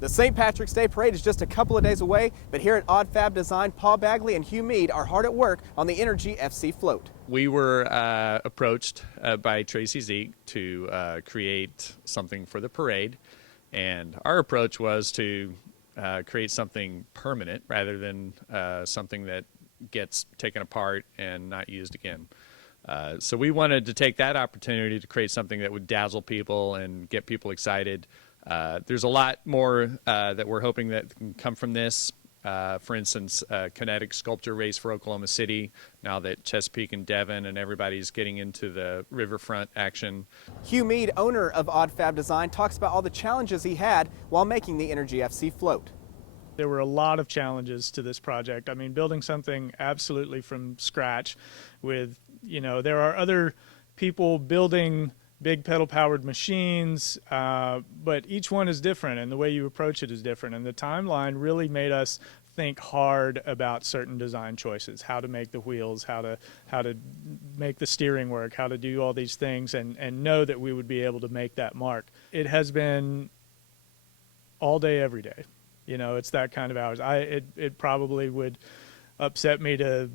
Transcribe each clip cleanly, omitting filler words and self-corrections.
The St. Patrick's Day Parade is just a couple of days away, but here at Oddfab Design, Paul Bagley and Hugh Mead are hard at work on the Energy FC float. We were approached by Tracy Zeke to create something for the parade, and our approach was to create something permanent rather than something that gets taken apart and not used again. So we wanted to take that opportunity to create something that would dazzle people and get people excited. There's a lot more that we're hoping that can come from this. For instance, kinetic sculpture race for Oklahoma City, now that Chesapeake and Devon and everybody's getting into the riverfront action. Hugh Mead, owner of Oddfab Design, talks about all the challenges he had while making the Energy FC float. There were a lot of challenges to this project. I mean, building something absolutely from scratch with, there are other people building big pedal-powered machines, but each one is different, and the way you approach it is different. And the timeline really made us think hard about certain design choices, how to make the wheels, how to make the steering work, how to do all these things, and know that we would be able to make that mark. It has been all day, every day. It's that kind of hours. It probably would upset me to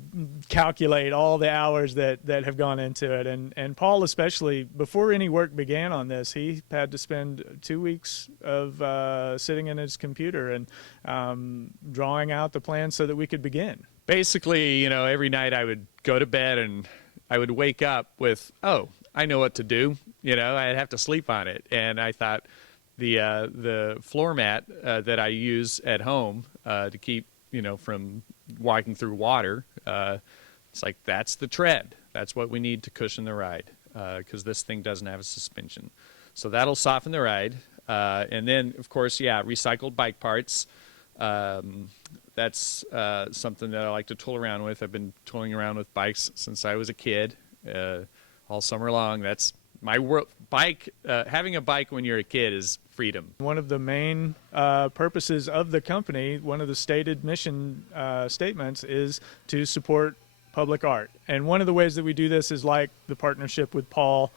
calculate all the hours that have gone into it. And Paul especially, before any work began on this, he had to spend 2 weeks of sitting in his computer and drawing out the plan so that we could begin. Basically, every night I would go to bed and I would wake up with, oh, I know what to do. I'd have to sleep on it. And I thought the floor mat that I use at home to keep from walking through water, it's like that's the tread. That's what we need to cushion the ride, because this thing doesn't have a suspension. So that'll soften the ride. And then, of course, recycled bike parts. That's something that I like to tool around with. I've been tooling around with bikes since I was a kid, all summer long. That's my world. Having a bike when you're a kid is freedom. One of the main purposes of the company, one of the stated mission statements, is to support public art. And one of the ways that we do this is like the partnership with Paul,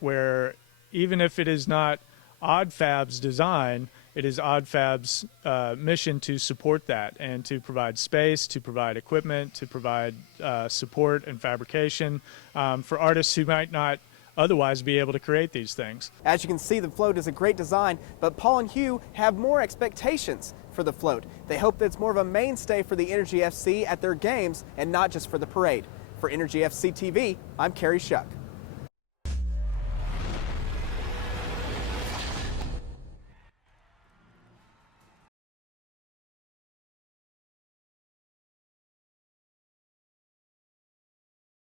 where even if it is not Oddfab's design, it is Oddfab's mission to support that and to provide space, to provide equipment, to provide support and fabrication for artists who might not otherwise be able to create these things. As you can see, the float is a great design, but Paul and Hugh have more expectations for the float. They hope that it's more of a mainstay for the Energy FC at their games and not just for the parade. For Energy FC TV, I'm Kerry Shuck.